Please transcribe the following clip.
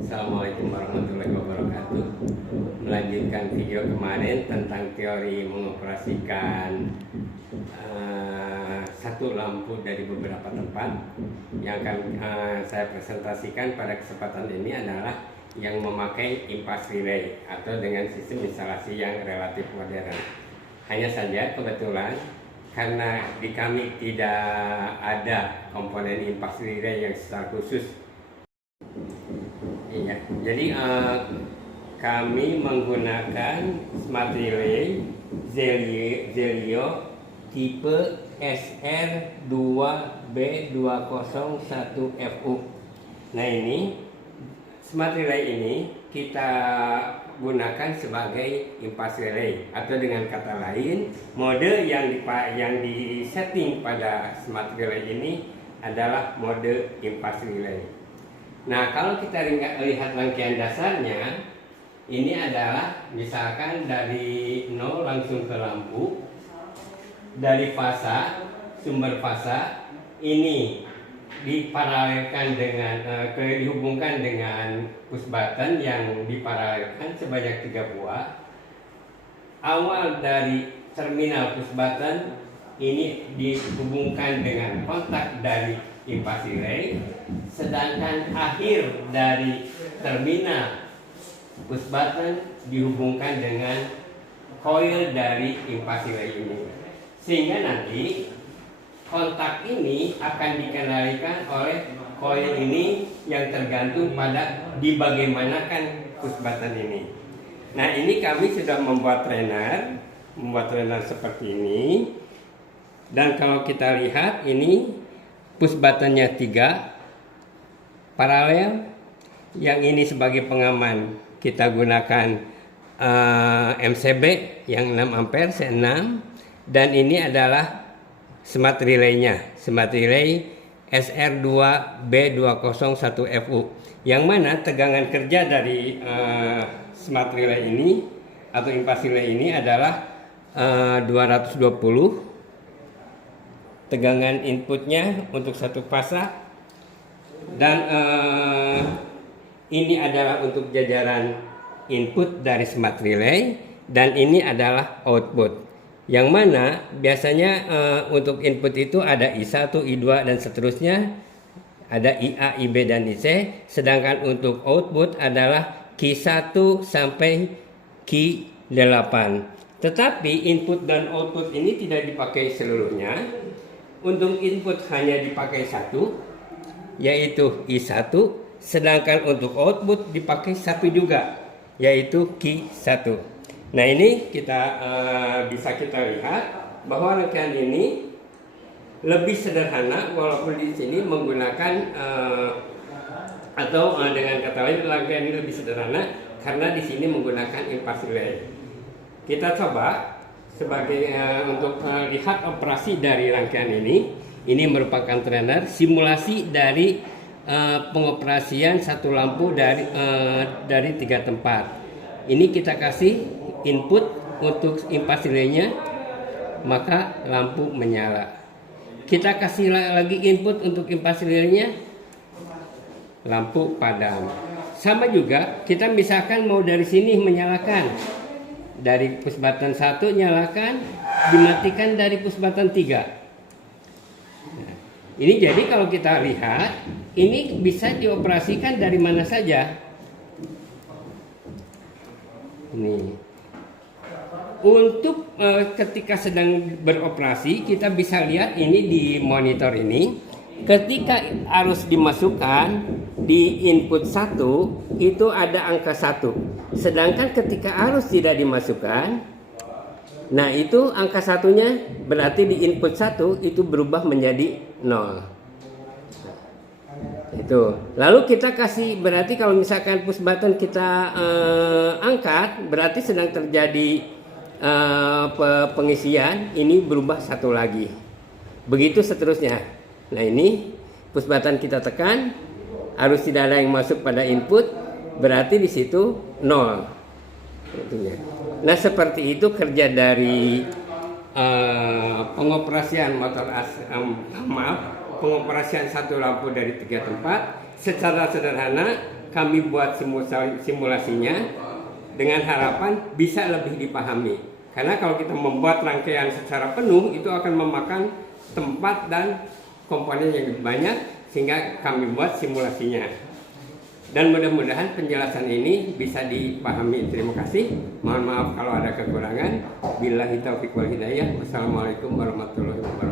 Assalamualaikum warahmatullahi wabarakatuh. Melanjutkan video kemarin tentang teori mengoperasikan satu lampu dari beberapa tempat. Yang akan saya presentasikan pada kesempatan ini adalah yang memakai impas relay atau dengan sistem instalasi yang relatif modern. Hanya saja kebetulan karena di kami tidak ada komponen impas relay yang secara khusus. Iya, jadi kami menggunakan smart relay Zelio tipe SR2B201FU. Nah, ini smart relay ini kita gunakan sebagai impas relay, atau dengan kata lain mode yang disetting pada smart relay ini adalah mode impas relay. Nah, kalau kita lihat rangkaian dasarnya, ini adalah misalkan dari 0 langsung ke lampu, dari fasa, sumber fasa, ini diparalelkan dengan dihubungkan dengan push button yang diparalelkan sebanyak 3 buah. Awal dari terminal push button ini dihubungkan dengan kontak dari impas relay, sedangkan akhir dari terminal push button dihubungkan dengan coil dari impas relay ini, sehingga nanti kontak ini akan dikendalikan oleh coil ini yang tergantung pada dibagaimanakan push button ini. Nah, ini kami sudah membuat trainer seperti ini, dan kalau kita lihat ini push buttonnya 3 paralel. Yang ini sebagai pengaman kita gunakan MCB yang 6 ampere C6, dan ini adalah smart relaynya, smart relay SR2B201FU, yang mana tegangan kerja dari smart relay ini atau impas relay ini adalah 220. Tegangan inputnya untuk satu fasa, dan ini adalah untuk jajaran input dari smart relay, dan ini adalah output, yang mana biasanya untuk input itu ada I1, I2 dan seterusnya, ada IA, IB dan IC, sedangkan untuk output adalah Q1 sampai Q8. Tetapi input dan output ini tidak dipakai seluruhnya. Untuk input hanya dipakai 1, yaitu I1, sedangkan untuk output dipakai 1 juga, yaitu Q1. Nah, ini bisa kita lihat bahwa rangkaian ini lebih sederhana, walaupun di sini menggunakan atau dengan kata lain rangkaian ini lebih sederhana karena di sini menggunakan impas relay. Kita coba sebagai untuk lihat operasi dari rangkaian ini. Ini merupakan trainer simulasi dari pengoperasian satu lampu dari 3 tempat. Ini kita kasih input untuk impas relaynya, maka lampu menyala. Kita kasih lagi input untuk impas relaynya, lampu padam. Sama juga kita misalkan mau dari sini menyalakan, dari push button 1 nyalakan, dimatikan dari push button 3. Nah, ini jadi kalau kita lihat, ini bisa dioperasikan dari mana saja. Ini untuk ketika sedang beroperasi, kita bisa lihat ini di monitor ini. Ketika arus dimasukkan di input 1 itu ada angka 1. Sedangkan ketika arus tidak dimasukkan, nah itu angka 1-nya berarti di input 1 itu berubah menjadi 0. Itu. Lalu kita kasih, berarti kalau misalkan push button kita angkat, berarti sedang terjadi pengisian, ini berubah 1 lagi. Begitu seterusnya. Nah, ini push button kita tekan, arus tidak ada yang masuk pada input, berarti di situ 0. Nah, seperti itu kerja dari pengoperasian pengoperasian satu lampu dari 3 tempat secara sederhana kami buat simulasinya dengan harapan bisa lebih dipahami. Karena kalau kita membuat rangkaian secara penuh itu akan memakan tempat dan komponen yang lebih banyak, sehingga kami buat simulasinya. Dan mudah-mudahan penjelasan ini bisa dipahami. Terima kasih. Mohon maaf kalau ada kekurangan. Billahi taufiq wal hidayah. Wassalamualaikum warahmatullahi wabarakatuh.